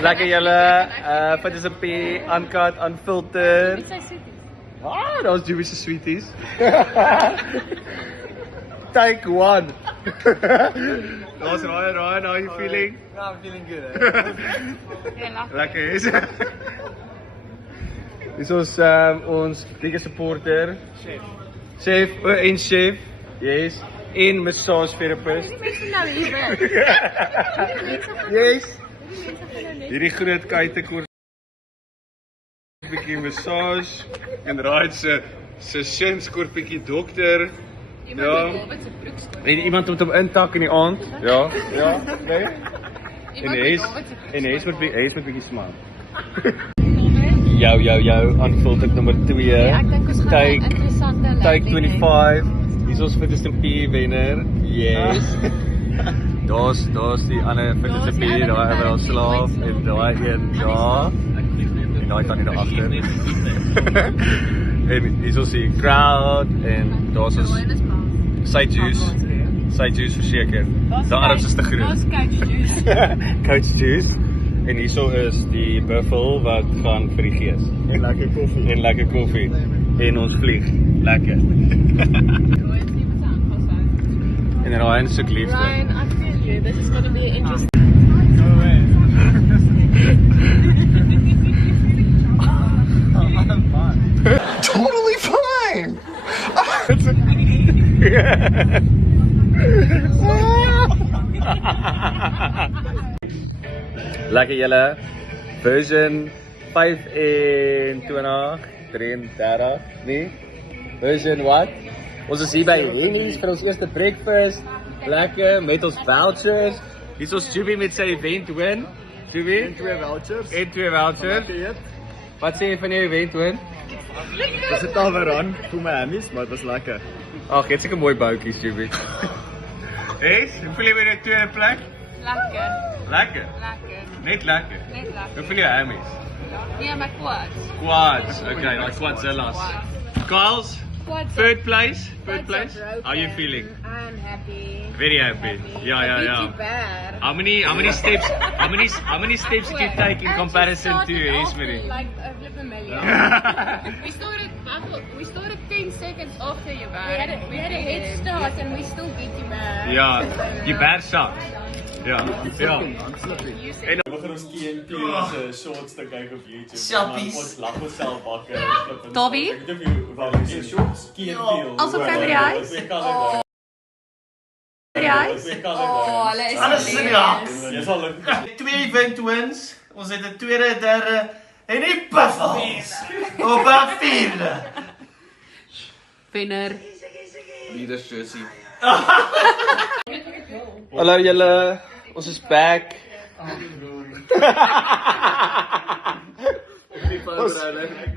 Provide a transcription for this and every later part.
Lekker julle. Vat eens een P, uncut, unfiltered. Ah, dat was Juby's sweeties. Take one. Dat was Ryan, how you feeling? I'm feeling good. Lekker is. Dit is ons dikke supporter. Chef, en chef. Yes. En massage therapist. Yes. Hierdie groot kuitekort. Bietjie massage. En Ryan se shins kort bietjie dokter. Ja. En iemand moet hom intak in die aand. Ja. Nee. En hy is met bietjie smaak. Jou unfiltered nummer 2. Ja, ek dink ons gaan 'n interessante Take 25. Hier is ons Fittest MP wenner. Yes. Daar's die ander Fittest MP, daai wat al slaap en daai een daar. En daai tannie daar agter. En hier is ons die crowd en daar's ons sy juice verseker. Daar is te groot. Daar's couch juice. Couch juice. En hierso is die buffel wat gaan vir die gees. En lekker koffie. En ons vlieg. Lekker. En Ryan se liefde. Ryan, I feel you. This is going to be interesting. Go away. I'm fine. Totally fine. Lekker julle. Version 25, 33, nee. Version wat? Ons is hier by Henny's vir ons eerste breakfast. Lekker met ons vouchers. Hier is ons Juby met sy event win. Juby? En 2 vouchers. En 2 vouchers. Wat sê jy van jou event win? Dis 'n taveran vir my hammies, maar dit was lekker. Ag, jy het seker mooi boutjies, Juby. Hey, hoe voel jy by die tweede plek? Lekker. Lekker. Lekker. Net lekker. Net lekker. Hoe voel jy hammies? Nee, my quads. Quads. Okay, like Quadzillas. Kyle's Quads. third place. Third Quads place. are broken. How are you feeling? I'm happy. Very happy. Yeah. Bad. How many steps? How many steps did you take in comparison to Esmeri? Like a flippin' million. We started 10 seconds after you, man. We had a head start and we still beat you, man. Ja, you bad shot. Ja. En dan begin ons KNP se shorts te kyk op YouTube. Shoppies. Ons lag onsself wakker. Dobby? Ek dink jy wou sê shorts KNP. Also kry by die huis? By die huis? Hulle is Alles in die huis. Jy sal lukt. 2 event wins. Ons het 'n tweede, derde en die buffels. Op 'n vierde. Wenner. Leaders jersey. Hallo julle, ons is back.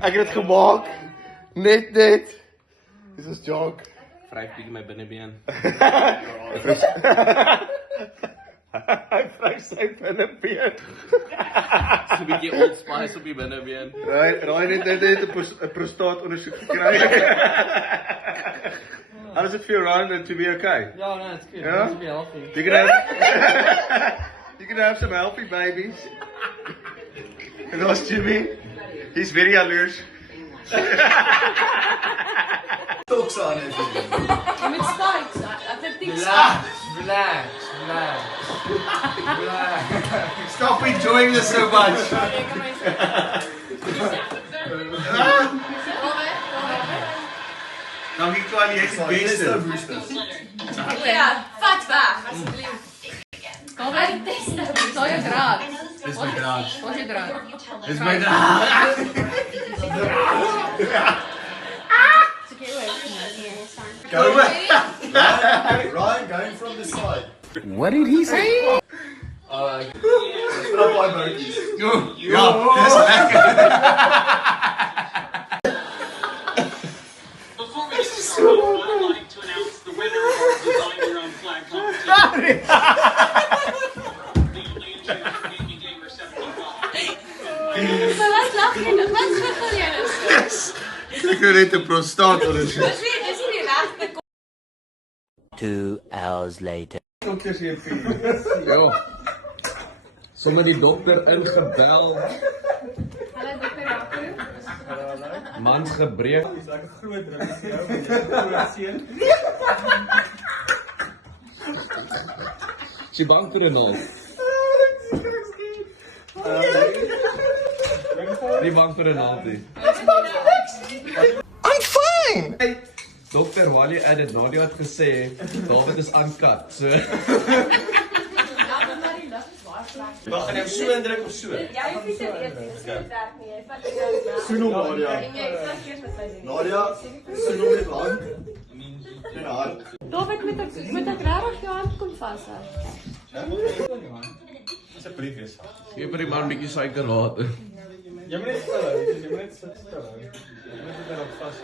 Ek het dit gemaak. Net. Dis ons jog. Vryf bietjie my binnebeen. Hy vryf sy binnebeen. So 'n bietjie Old Spice op die binnebeen. Raai net 'n prostaatondersoek gekry. How does it feel, Ryan, to be okay? Ja, nee, it's good. Yeah? To be healthy. You can have some healthy babies. And that's Jimmy. He's very jaloers. Talks on it. Met spikes. Ek het tik Relax. Stop enjoying this so much. Dankie Kwali, jy's die beste. Ja, vat weg asseblief. Kom by test nou. Sou jy draad? Dis my draad. Wat jy draad? Dis my draad. Go away. Ryan, going from the side. What did he say? Stop by bootjies. Ja, dis lekker. Before we get started, I'd like to announce the winner of our Design Your Own Flag competition. The Legion Gaming Gamer 75. Maar wat lag jy nou? Wat sukkel jy nou so? Ek het net 'n prostaatondersoek. Dis nie die regte 2 hours later. Jo. sommer die dokter ingebel. Hallo dokter Jaco. Mans gebreek. Dis lekker groot druk is jou met jou groot seun. Sy bang vir 'n naald. Nie bang vir 'n naald nie. I'm fine. Dokter Wally het Nadia het gesê David is uncut. So Mag gaan jy hom so indruk of so? Jy hoef nie te weet nie, dis nie werk nie. Jy vat jou Soen hom Nadia. en jy sal eers met my doen. Nadia, soen hom net hand. En hart. David moet ek regtig jou hand kom vashou. Asseblief wees. gee vir die man 'n bietjie suikerwater. Jy moet net stil hou, jy moet net stil hou. Jy moet dit daarop vas.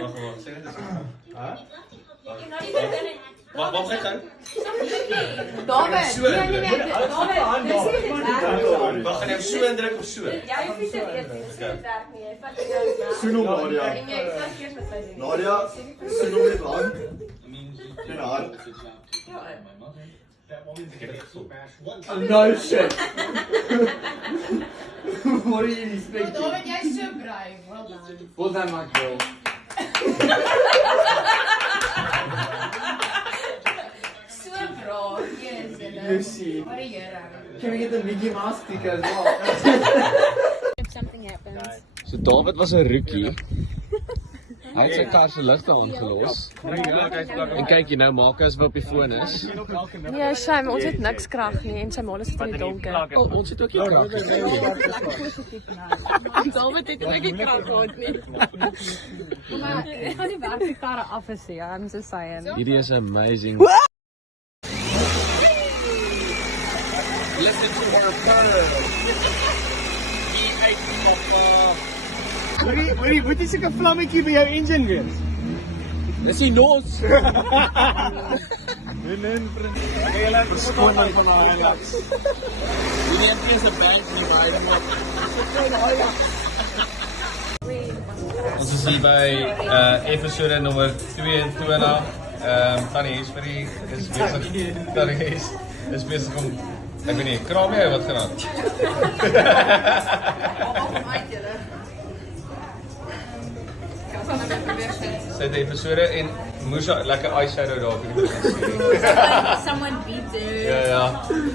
Wag, sê net eens. Jy kan nou nie meer binne. Wag, gaan gaan. David, So, nee, David, dis nie dit werk. Mag gaan jy hom so indruk of so? Jy hoef nie te weet nie, dis nie werk nie. Jy vat jou Soen hom Nadia. en jy sal eers met my doen. Nadia, soen hom net hand. En hart. No shit. What are you expecting? David, jy's so brave. Well done. Well done, my girl. So braaf, Jesus. You see. Wat die Here. Can we get the Mickey Mouse sticker as well? If something happens. So David was 'n rookie. Hy het sy kar se ligte aangelos. En kyk jy nou maak hy asof op die foon is. Nee, shame, ons het niks krag nie en sy ma is in die donker. Oh, ons het ook nie krag gekry. David het ook nie krag gehad nie. Maar ek gaan nie werk die karre af is nie, I'm so saying. Hierdie is amazing. Listen to our pearl. Hoorie, moet jy seker 'n vlammetjie by jou engine wees? Dis die nos. Verskoning van haar highlights. Die neem nie eens 'n band nie, maar hy moet. Ons is hier by episode nommer 22. Tannie is vir die is besig. Tannie is besig om ek weet nie, kraam jy wat gaan aan? Sy het episode en moes lekker eyeshadow daar vir die begin. Someone beat it. Ja.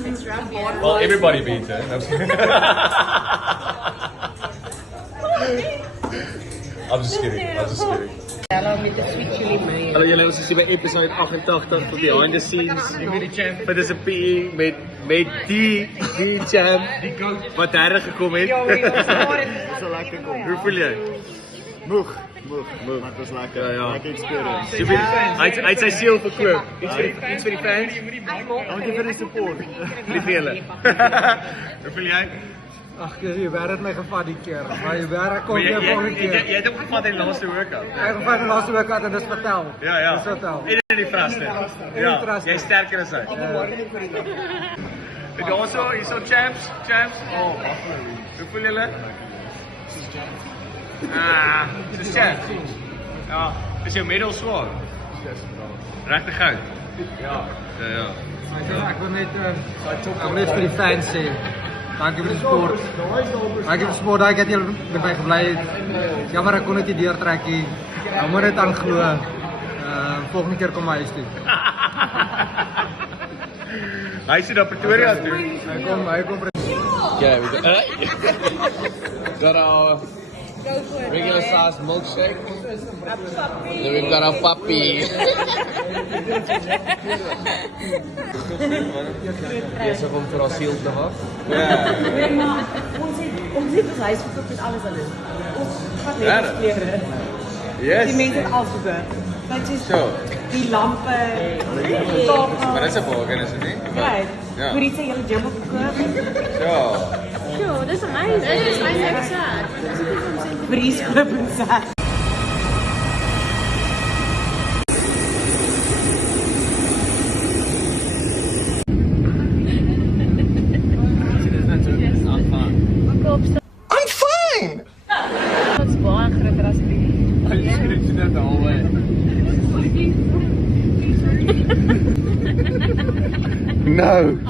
It's round here. Well, everybody beat her. I'm just kidding. Hallo julle, ons is hier by episode 88 van Behind the Scenes. Dit is 'n PE met die champ wat daar gekom het. So lekker kom. Hoe voel jy? Moeg. Maar dit was lekker. Ja. Lekker experience. Hy het sy siel verkoop. Iets vir die fans. Dankie vir die support. Lief vir julle. Hoe voel jy? Ag, jy het my gevat die keer. Maar jy kom Jy weer volgende keer. het hom gevat in die laaste workout. Ek het gevat die laaste week en dis vertel. Ja. Dis vertel. En in die vraste. Ja, jy's sterker as hy. En daarso, hierso champs. Oh, Hoe voel julle? Dis champs. Ja, is jou medal swaar? Regte goud. Ja. Ek wil net vir die fans sê. Dankie vir die sport. Dankie vir die sport, ek het julle met my gebly. Jammer ek kon dit nie deurtrek nie. Nou moet dit aan glo. Volgende keer kom hy huis toe. Hy sit op Pretoria toe. Hy kom Yeah, we got our regular size milkshake. Then we've got our puppy. Yes, om vir ons siel te wag. Ja. Ons het ons huis verkoop met alles alleen. Ons vat Ja, net klere. Yes. Die mense het alles verkoop. Wat is So. die lampe, die Maar dit is 'n bargain, is dit nie? Right. Ja. Moet iets aan julle jumbo verkoop. Ja. Yo, dis amazing. Dit is eintlik sad. Vries koop en sê. I'm fine. Dit's baie groter as die. No.